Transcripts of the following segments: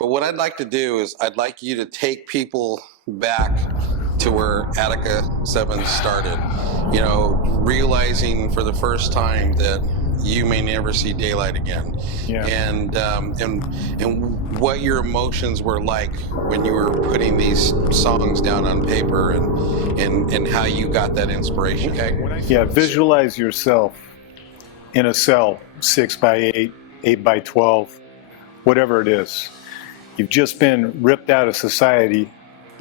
But what I'd like to do is I'd like you to take people back to where Attica 7 started. You know, realizing for the first time that you may never see daylight again. Yeah. And what your emotions were like when you were putting these songs down on paper, and how you got that inspiration. Okay. Yeah, visualize yourself in a cell, 6 by 8, 8 by 12, whatever it is. You've just been ripped out of society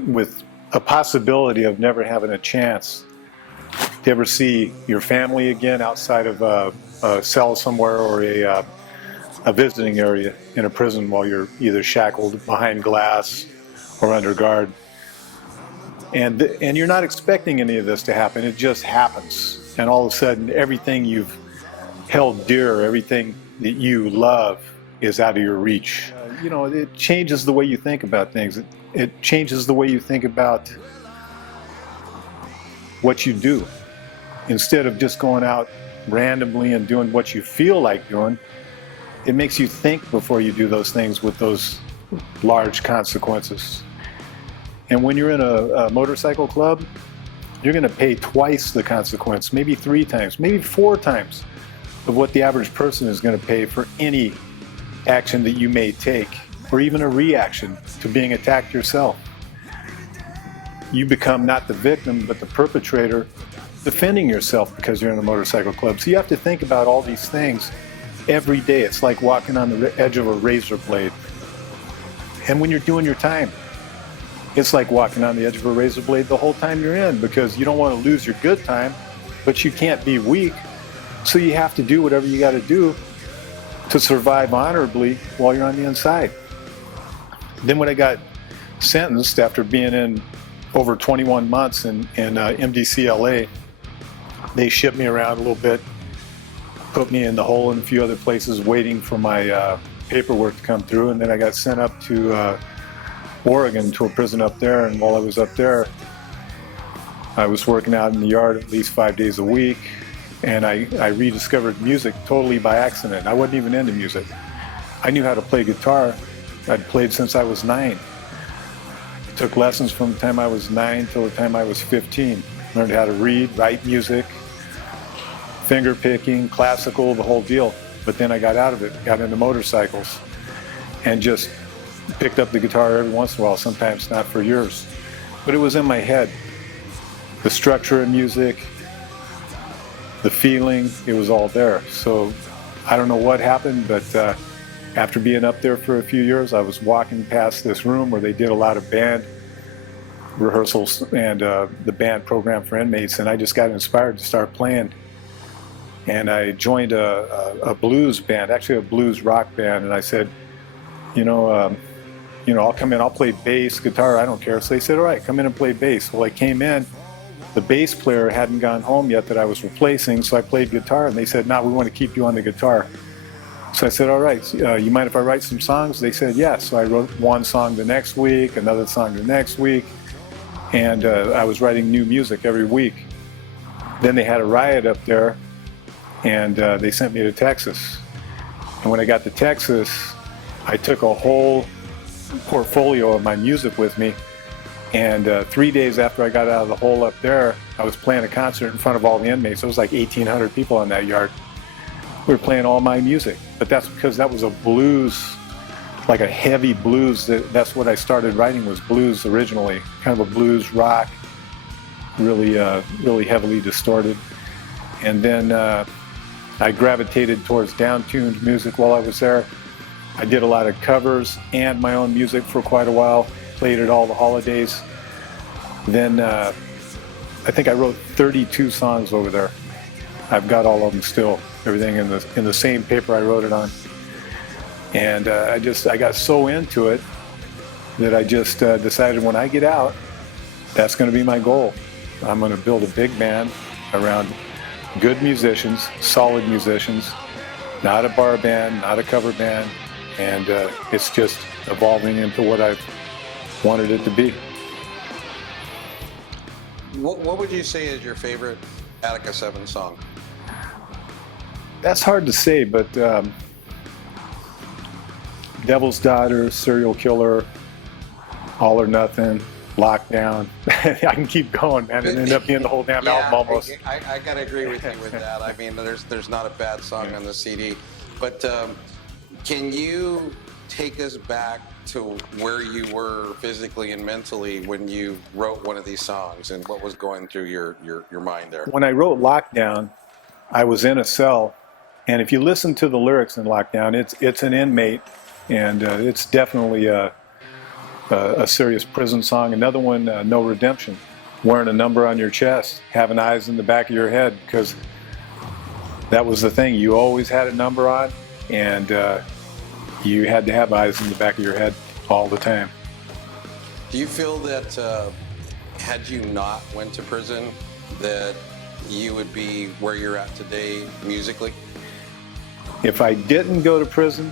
with a possibility of never having a chance to ever see your family again outside of a cell somewhere, or a visiting area in a prison while you're either shackled behind glass or under guard. And you're not expecting any of this to happen. It just happens. And all of a sudden, everything you've held dear, everything that you love is out of your reach. You know, it changes the way you think about things. It changes the way you think about what you do. Instead of just going out randomly and doing what you feel like doing, it makes you think before you do those things with those large consequences. And when you're in a motorcycle club, you're going to pay twice the consequence, maybe 3 times, maybe 4 times of what the average person is going to pay for any action that you may take, or even a reaction to being attacked yourself. You become not the victim, but the perpetrator, defending yourself because you're in a motorcycle club. So you have to think about all these things every day. It's like walking on the edge of a razor blade. And when you're doing your time, it's like walking on the edge of a razor blade the whole time you're in, because you don't want to lose your good time, but you can't be weak. So you have to do whatever you got to do to survive honorably while you're on the inside. Then when I got sentenced after being in over 21 months in MDCLA, they shipped me around a little bit, put me in the hole in a few other places waiting for my paperwork to come through, and then I got sent up to Oregon, to a prison up there. And while I was up there, I was working out in the yard at least 5 days a week, and I rediscovered music totally by accident. I wasn't even into music. I knew how to play guitar. I'd played since I was 9. Took lessons from the time I was 9 till the time I was 15. Learned how to read, write music, finger picking, classical, the whole deal. But then I got out of it, got into motorcycles, and just picked up the guitar every once in a while, sometimes not for years. But it was in my head. The structure of music, the feeling, it was all there. So I don't know what happened, but after being up there for a few years, I was walking past this room where they did a lot of band rehearsals and the band program for inmates, and I just got inspired to start playing. And I joined a blues band, actually a blues rock band, and I said, I'll come in, I'll play bass, guitar, I don't care. So they said, all right, come in and play bass. Well, I came in, the bass player hadn't gone home yet that I was replacing, so I played guitar, and they said, no, we want to keep you on the guitar. So I said, all right, you mind if I write some songs? They said, yes. So I wrote one song the next week, another song the next week, and I was writing new music every week. Then they had a riot up there, and they sent me to Texas. And when I got to Texas, I took a whole portfolio of my music with me, and 3 days after I got out of the hole up there, I was playing a concert in front of all the inmates. There was like 1,800 people in that yard. We were playing all my music, but that's because that was a blues, like a heavy blues. That's what I started writing, was blues originally, kind of a blues rock, really heavily distorted. And then I gravitated towards down-tuned music while I was there. I did a lot of covers and my own music for quite a while, played at all the holidays. Then I think I wrote 32 songs over there. I've got all of them still, everything in the same paper I wrote it on. And I got so into it that I just decided when I get out, that's going to be my goal. I'm going to build a big band around good musicians, solid musicians, not a bar band, not a cover band, and it's just evolving into what I've wanted it to be. What would you say is your favorite Attica 7 song? That's hard to say, but Devil's Daughter, Serial Killer, All or Nothing, Lockdown. I can keep going, man. It ended up being the whole damn album almost. I gotta agree with you with that. I mean, there's not a bad song on the CD, but can you take us back to where you were physically and mentally when you wrote one of these songs, and what was going through your mind there? When I wrote Lockdown, I was in a cell, and if you listen to the lyrics in Lockdown, it's an inmate, and it's definitely a serious prison song. Another one, No Redemption, wearing a number on your chest, having eyes in the back of your head, because that was the thing. You always had a number on, and you had to have eyes in the back of your head all the time. Do you feel that had you not went to prison, that you would be where you're at today musically? If I didn't go to prison,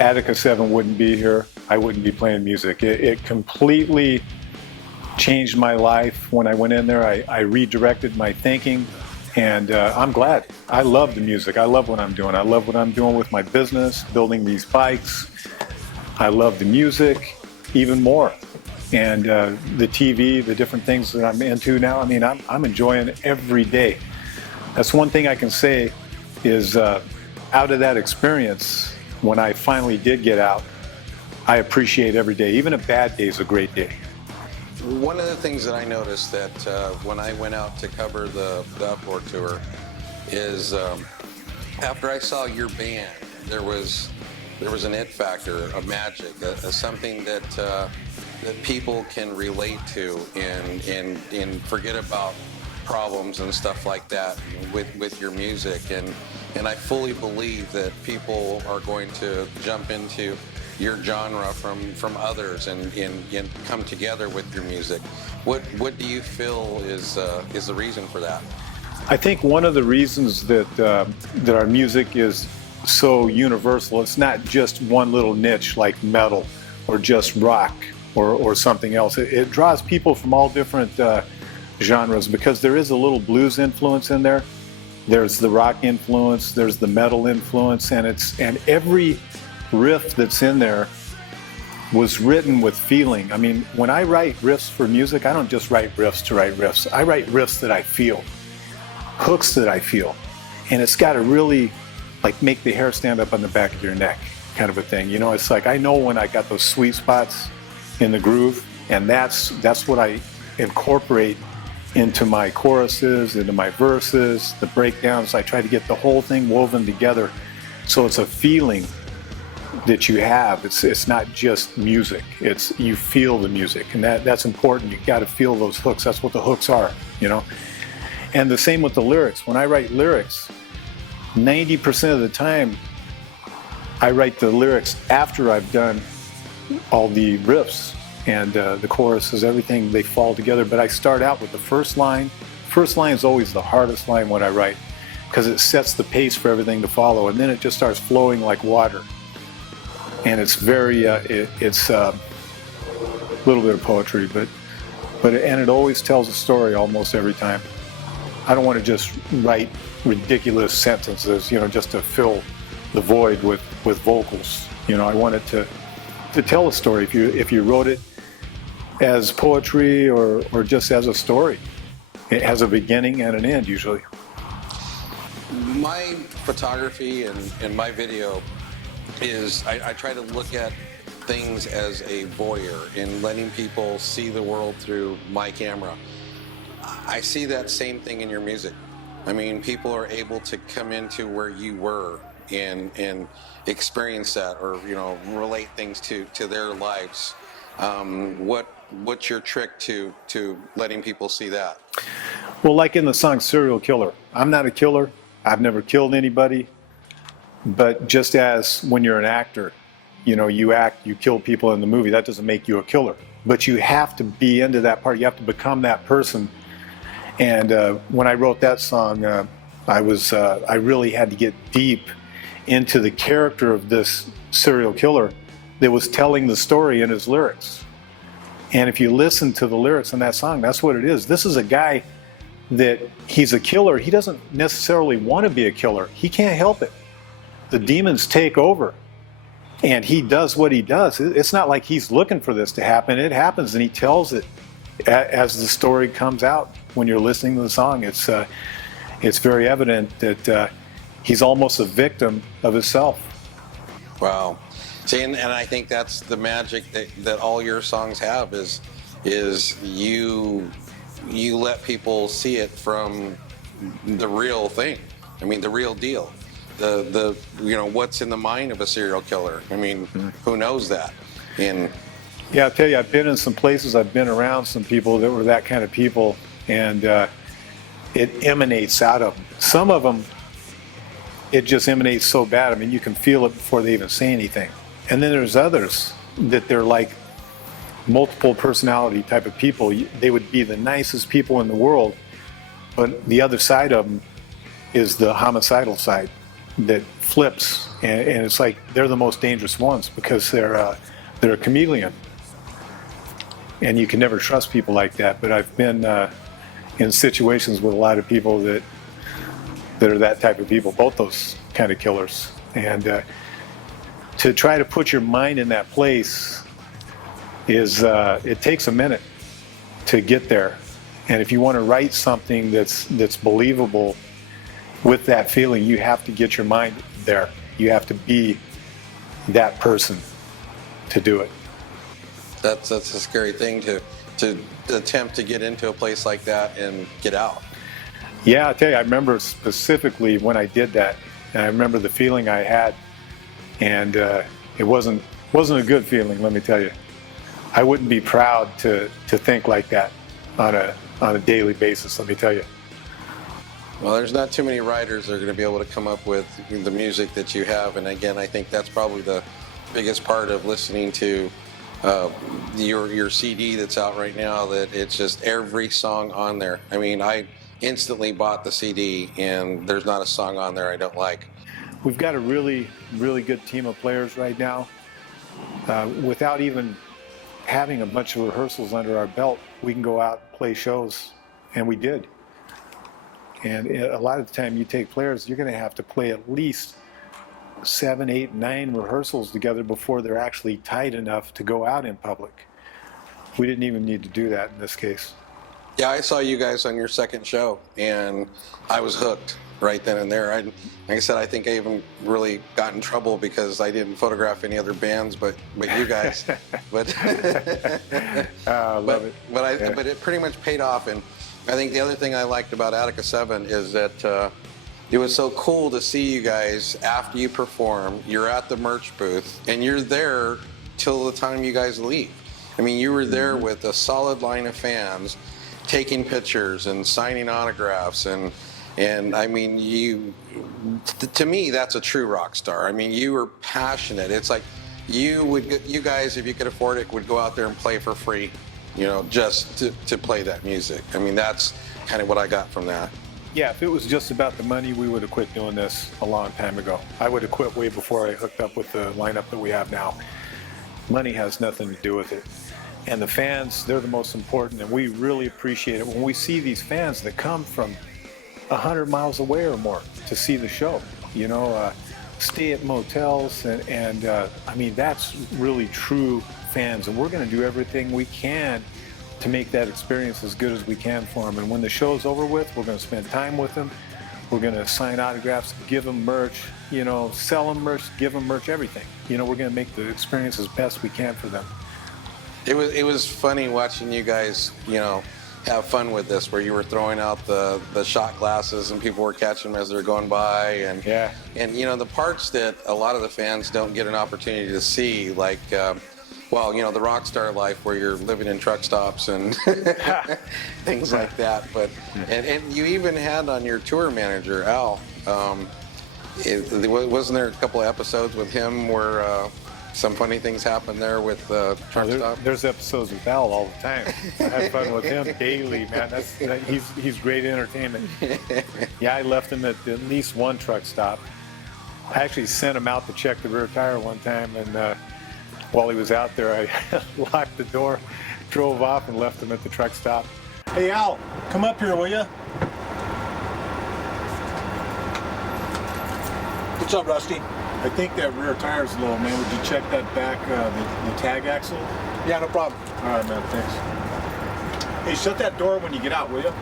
Attica 7 wouldn't be here. I wouldn't be playing music. It completely changed my life when I went in there. I redirected my thinking, and I'm glad. I love the music. I love what I'm doing. I love what I'm doing with my business, building these bikes. I love the music even more. And the TV, the different things that I'm into now, I mean, I'm enjoying it every day. That's one thing I can say is out of that experience, when I finally did get out, I appreciate every day. Even a bad day is a great day. One of the things that I noticed that when I went out to cover the Uproar tour is after I saw your band, there was an it factor, a magic, something that that people can relate to and forget about problems and stuff like that with your music, and I fully believe that people are going to jump into your genre from others and come together with your music. What do you feel is the reason for that? I think one of the reasons that that our music is so universal, it's not just one little niche like metal or just rock or something else. It draws people from all different genres, because there is a little blues influence in there. There's the rock influence, there's the metal influence, and every riff that's in there was written with feeling. I mean, when I write riffs for music, I don't just write riffs to write riffs. I write riffs that I feel, hooks that I feel, and it's got to really like make the hair stand up on the back of your neck, kind of a thing. You know, it's like I know when I got those sweet spots in the groove, and that's what I incorporate into my choruses, into my verses, the breakdowns. I try to get the whole thing woven together so it's a feeling that you have. It's not just music. It's you feel the music, and that's important. You got to feel those hooks. That's what the hooks are, you know. And the same with the lyrics. When I write lyrics, 90% of the time, I write the lyrics after I've done all the riffs and the choruses, everything. They fall together. But I start out with the first line. First line is always the hardest line when I write, because it sets the pace for everything to follow, and then it just starts flowing like water. And it's very, it's a little bit of poetry, but it always tells a story almost every time. I don't want to just write ridiculous sentences, you know, just to fill the void with vocals. You know, I want it to tell a story. If you wrote it as poetry or just as a story, it has a beginning and an end usually. My photography and my video is I try to look at things as a voyeur in letting people see the world through my camera. I see that same thing in your music. I mean, people are able to come into where you were and experience that, or you know, relate things to their lives. What's your trick to letting people see that? Well, like in the song Serial Killer, I'm not a killer. I've never killed anybody. But just as when you're an actor, you know, you act, you kill people in the movie, that doesn't make you a killer. But you have to be into that part. You have to become that person. And when I wrote that song, I really had to get deep into the character of this serial killer that was telling the story in his lyrics. And if you listen to the lyrics in that song, that's what it is. This is a guy that he's a killer. He doesn't necessarily want to be a killer. He can't help it. The demons take over, And he does what he does. It's not like he's looking for this to happen. It happens, and he tells it as the story comes out. When you're listening to the song, it's very evident that he's almost a victim of himself. Wow. See, and I think that's the magic that all your songs have is you let people see it from the real thing. I mean, the real deal. The what's in the mind of a serial killer. I mean, who knows that? And yeah, I'll tell you, I've been in some places, I've been around some people that were that kind of people, and it emanates out of them. Some of them, it just emanates so bad. I mean, you can feel it before they even say anything. And then there's others that they're like multiple personality type of people. They would be the nicest people in the world, but the other side of them is the homicidal side that flips, and it's like they're the most dangerous ones because they're a chameleon, and you can never trust people like that. But I've been in situations with a lot of people that are that type of people, both those kind of killers, and to try to put your mind in that place is it takes a minute to get there. And if you want to write something that's believable with that feeling, you have to get your mind there. You have to be that person to do it. that's a scary thing to attempt to get into a place like that and get out. Yeah, I tell you, I remember specifically when I did that, and I remember the feeling I had, and it wasn't a good feeling. Let me tell you, I wouldn't be proud to think like that on a daily basis. Let me tell you. Well, there's not too many writers that are going to be able to come up with the music that you have, and again, I think that's probably the biggest part of listening to your CD that's out right now. That it's just every song on there. I mean, I instantly bought the CD, and there's not a song on there I don't like. We've got a really, really good team of players right now. Without even having a bunch of rehearsals under our belt, we can go out and play shows, and we did. And a lot of the time you take players, you're going to have to play at least 7, 8, 9 rehearsals together before they're actually tight enough to go out in public. We didn't even need to do that in this case. Yeah, I saw you guys on your second show, and I was hooked right then and there. Like I said, I think I even really got in trouble because I didn't photograph any other bands, but you guys. But I love it. But it pretty much paid off. And I think the other thing I liked about Attica 7 is that it was so cool to see you guys after you perform. You're at the merch booth, and you're there till the time you guys leave. I mean, you were there with a solid line of fans, taking pictures and signing autographs, and I mean, to me, that's a true rock star. I mean, you were passionate. It's like you guys, if you could afford it, would go out there and play for free, just to play that music. I mean, that's kind of what I got from that. Yeah, if it was just about the money, we would have quit doing this a long time ago. I would have quit way before I hooked up with the lineup that we have now. Money has nothing to do with it. And the fans, they're the most important, and we really appreciate it when we see these fans that come from 100 miles away or more to see the show, stay at motels, and I mean, that's really true fans, and we're going to do everything we can to make that experience as good as we can for them. And when the show's over with, we're going to spend time with them. We're going to sign autographs, give them merch, sell them merch, give them merch, everything. We're going to make the experience as best we can for them. It was funny watching you guys, have fun with this, where you were throwing out the shot glasses and people were catching them as they're going by, and the parts that a lot of the fans don't get an opportunity to see, like the rock star life where you're living in truck stops and things like that. But and you even had on your tour manager, Al. Wasn't there a couple of episodes with him where some funny things happen there with truck stop? There's episodes with Al all the time. I have fun with him daily, man. He's great entertainment. Yeah, I left him at least one truck stop. I actually sent him out to check the rear tire one time, and while he was out there, I locked the door, drove off, and left him at the truck stop. Hey, Al, come up here, will you? What's up, Rusty? I think that rear tire's low, man. Would you check that back, the tag axle? Yeah, no problem. All right, man, thanks. Hey, shut that door when you get out, will you?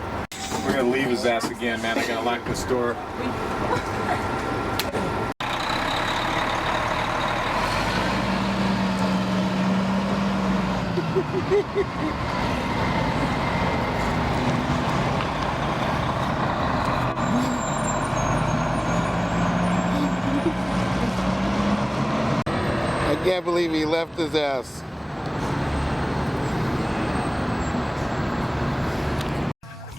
We're gonna leave his ass again, man. I gotta lock this door. I can't believe he left his ass.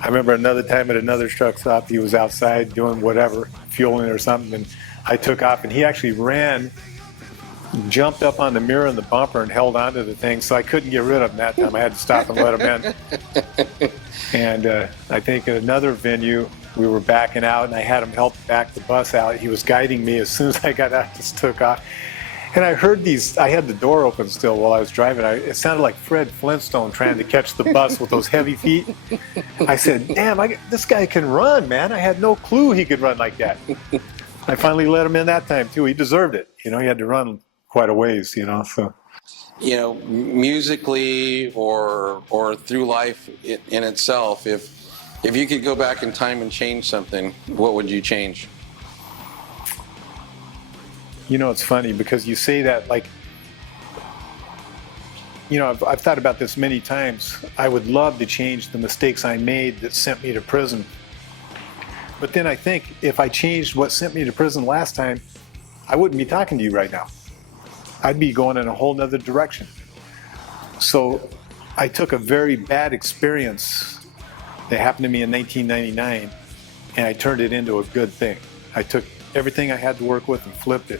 I remember another time at another truck stop, he was outside doing whatever, fueling or something, and I took off, and he actually ran, jumped up on the mirror and the bumper and held onto the thing, so I couldn't get rid of him that time. I had to stop and let him in. And I think at another venue, we were backing out, and I had him help back the bus out. He was guiding me. As soon as I got out, just took off. And I heard these, I had the door open still while I was driving. It sounded like Fred Flintstone trying to catch the bus with those heavy feet. I said, damn, this guy can run, man. I had no clue he could run like that. I finally let him in that time, too. He deserved it. You know, he had to run quite a ways, you know, so. You know, musically or through life in itself, if you could go back in time and change something, what would you change? You know, it's funny because you say that like, you know, I've thought about this many times. I would love to change the mistakes I made that sent me to prison. But then I think if I changed what sent me to prison last time, I wouldn't be talking to you right now. I'd be going in a whole nother direction. So I took a very bad experience that happened to me in 1999 and I turned it into a good thing. I took everything I had to work with and flipped it.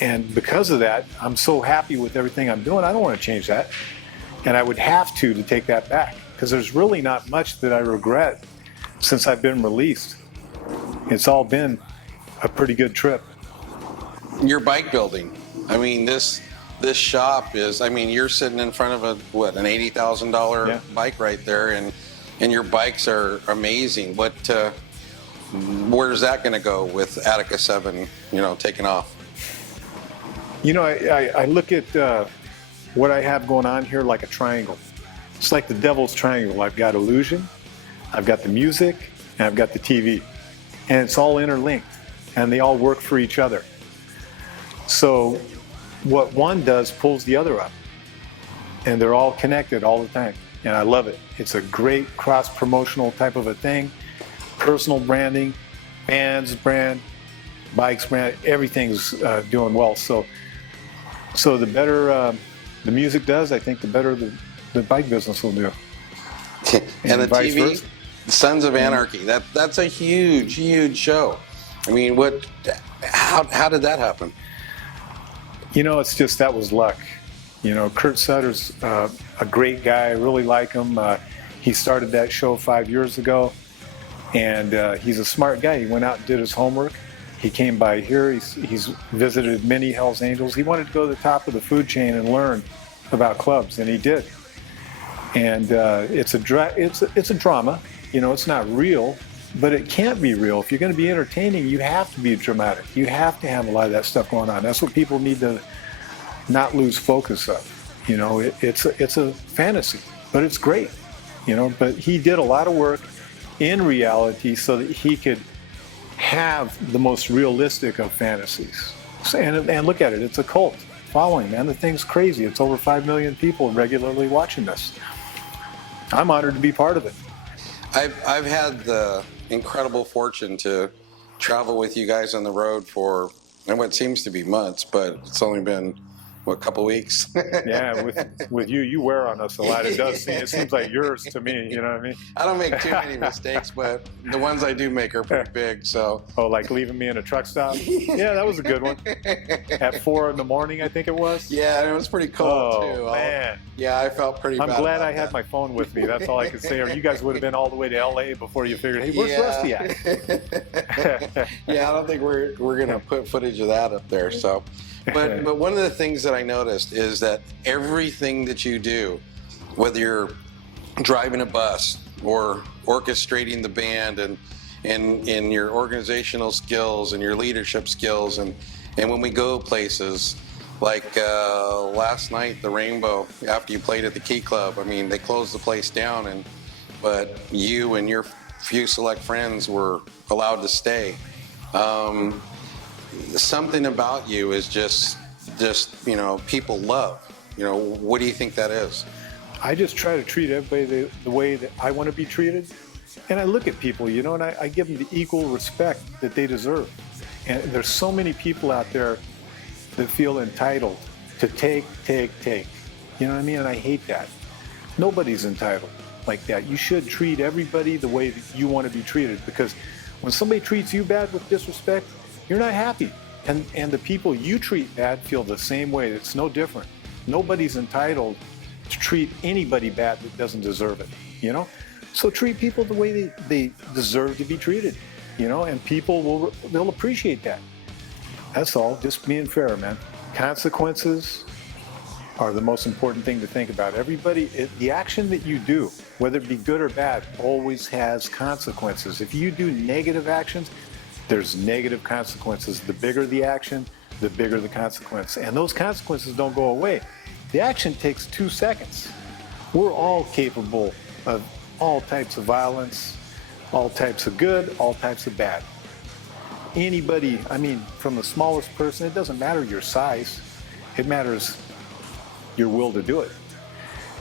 And because of that, I'm so happy with everything I'm doing. I don't want to change that. And I would have to take that back because there's really not much that I regret since I've been released. It's all been a pretty good trip. Your bike building. I mean, this shop is, I mean, you're sitting in front of an $80,000 bike right there, and your bikes are amazing. Where's that going to go with Attica 7, you know, taking off? You know, I look at what I have going on here like a triangle. It's like the devil's triangle. I've got illusion, I've got the music, and I've got the TV. And it's all interlinked, and they all work for each other. So what one does pulls the other up, and they're all connected all the time. And I love it. It's a great cross-promotional type of a thing. Personal branding, bands brand, bikes brand, everything's doing well. So the better the music does, I think the better the bike business will do. And the vice TV, versa. Sons of Anarchy, that's a huge show. I mean, how did that happen? You know, it's just, that was luck. You know, Kurt Sutter's a great guy. I really like him. He started that show 5 years ago, and he's a smart guy. He went out and did his homework. He came by here. He's visited many Hell's Angels. He wanted to go to the top of the food chain and learn about clubs, and he did. And it's a drama. You know, it's not real, but it can't be real. If you're going to be entertaining, you have to be dramatic. You have to have a lot of that stuff going on. That's what people need to not lose focus of. You know, it's a fantasy, but it's great. You know, but he did a lot of work in reality so that he could have the most realistic of fantasies. And look at it, it's a cult following, man. The thing's crazy. It's over 5 million people regularly watching this. I'm honored to be part of it. I've had the incredible fortune to travel with you guys on the road for what seems to be months, but it's only been a couple weeks. Yeah, with you wear on us a lot. It seems like yours to me, you know what I mean? I don't make too many mistakes, but the ones I do make are pretty big, so. Oh, like leaving me in a truck stop? Yeah, that was a good one. At 4 in the morning, I think it was? Yeah, and it was pretty cold, too. Oh, man. Yeah, I felt pretty bad. I'm glad about I had that. my phone with me. That's all I could say. Or you guys would have been all the way to LA before you figured, hey, where's Rusty at? Yeah, I don't think we're going to put footage of that up there, so. But one of the things that I noticed is that everything that you do, whether you're driving a bus or orchestrating the band and your organizational skills and your leadership skills and And when we go places, like last night, the Rainbow, after you played at the Key Club, I mean, they closed the place down, but you and your few select friends were allowed to stay. Something about you is just people love. What do you think that is? I just try to treat everybody the way that I want to be treated. And I look at people, and I give them the equal respect that they deserve. And there's so many people out there that feel entitled to take. You know what I mean? And I hate that. Nobody's entitled like that. You should treat everybody the way that you want to be treated, because when somebody treats you bad with disrespect, you're not happy. And the people you treat bad feel the same way. It's no different. Nobody's entitled to treat anybody bad that doesn't deserve it, So treat people the way they deserve to be treated, and people they'll appreciate that. That's all, just being fair, man. Consequences are the most important thing to think about. The action that you do, whether it be good or bad, always has consequences. If you do negative actions, there's negative consequences. The bigger the action, the bigger the consequence. And those consequences don't go away. The action takes 2 seconds. We're all capable of all types of violence, all types of good, all types of bad. Anybody, from the smallest person, it doesn't matter your size. It matters your will to do it.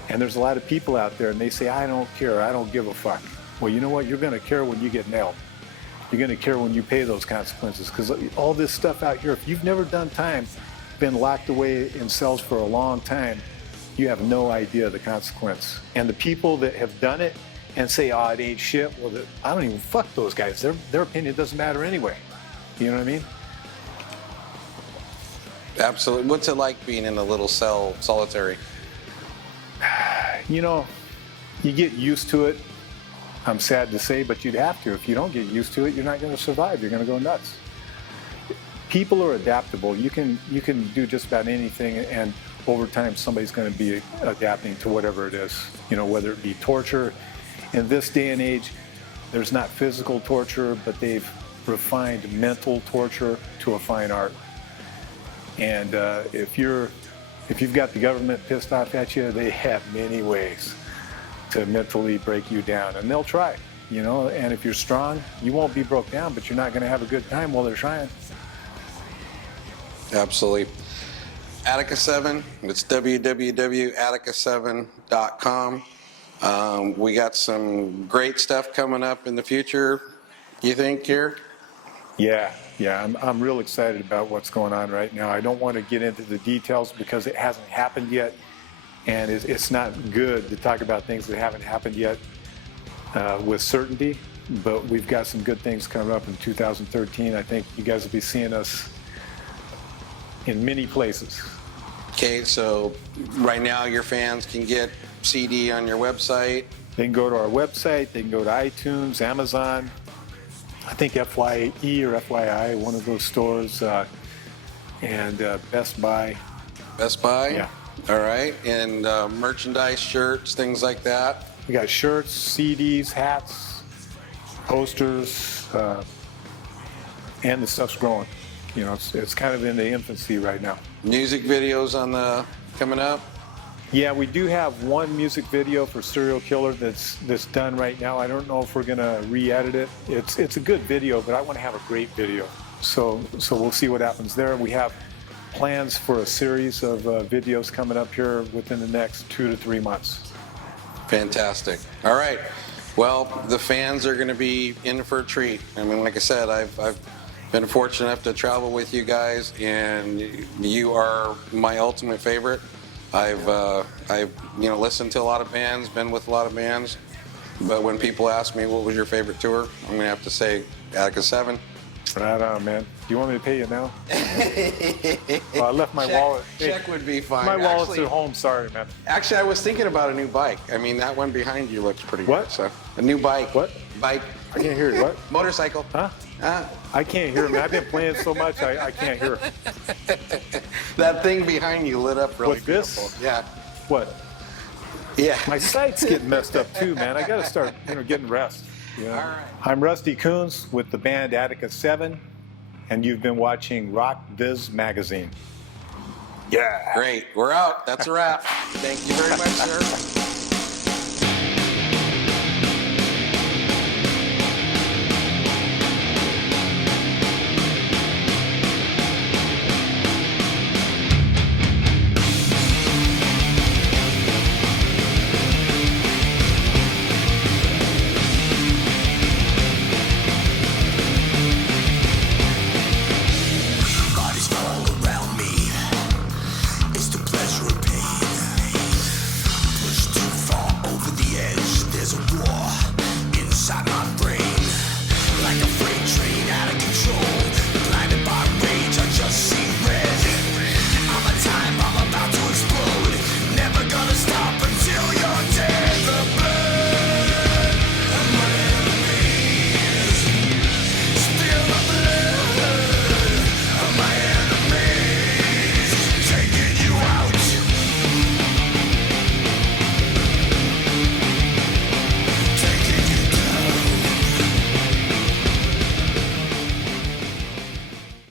And there's a lot of people out there, and they say, I don't care, I don't give a fuck. Well, you know what? You're going to care when you get nailed. You're going to care when you pay those consequences, because all this stuff out here, if you've never done time, been locked away in cells for a long time, you have no idea the consequence. And the people that have done it and say, oh, it ain't shit, well, I don't even fuck those guys. Their opinion doesn't matter anyway. You know what I mean? Absolutely. What's it like being in a little cell, solitary? You get used to it. I'm sad to say, but you'd have to. If you don't get used to it, you're not going to survive. You're going to go nuts. People are adaptable. You can do just about anything, and over time, somebody's going to be adapting to whatever it is. Whether it be torture. In this day and age, there's not physical torture, but they've refined mental torture to a fine art. And if you've got the government pissed off at you, they have many ways to mentally break you down, and they'll try. And if you're strong, you won't be broke down, but you're not going to have a good time while they're trying. Absolutely. Attica 7, it's www.attica7.com. We got some great stuff coming up in the future, you think, here? Yeah, I'm real excited about what's going on right now. I don't want to get into the details because it hasn't happened yet, and it's not good to talk about things that haven't happened yet with certainty, but we've got some good things coming up in 2013. I think you guys will be seeing us in many places. Okay, so right now your fans can get CD on your website. They can go to our website, they can go to iTunes, Amazon, I think FYE or FYI, one of those stores, and Best Buy. Best Buy? Yeah. All right, and merchandise, shirts, things like that? We got shirts, CDs, hats, posters, and the stuff's growing. It's kind of in the infancy right now. Music videos coming up? Yeah, we do have one music video for Serial Killer that's done right now. I don't know if we're gonna re-edit it. It's a good video, but I want to have a great video. So we'll see what happens there. We have plans for a series of videos coming up here within the next 2 to 3 months. Fantastic. All right. Well, the fans are going to be in for a treat. Like I said, I've been fortunate enough to travel with you guys, and you are my ultimate favorite. I've listened to a lot of bands, been with a lot of bands, but when people ask me what was your favorite tour, I'm gonna have to say Attica 7. Right on, man. Do you want me to pay you now? Well, I left my wallet. Check would be fine. My wallet's at home. Sorry, man. Actually, I was thinking about a new bike. That one behind you looks pretty What? good. So a new bike. What? Bike. I can't hear you. What? Motorcycle. Huh? I can't hear, man. I've been playing so much, I can't hear. That thing behind you lit up really What's this? beautiful. Yeah. What? Yeah. My sight's getting messed up too, man. I got to start, getting rest. All right. I'm Rusty Coones with the band Attica 7, and you've been watching Rock Biz Magazine. Great. We're out. That's a wrap. Thank you very much, sir.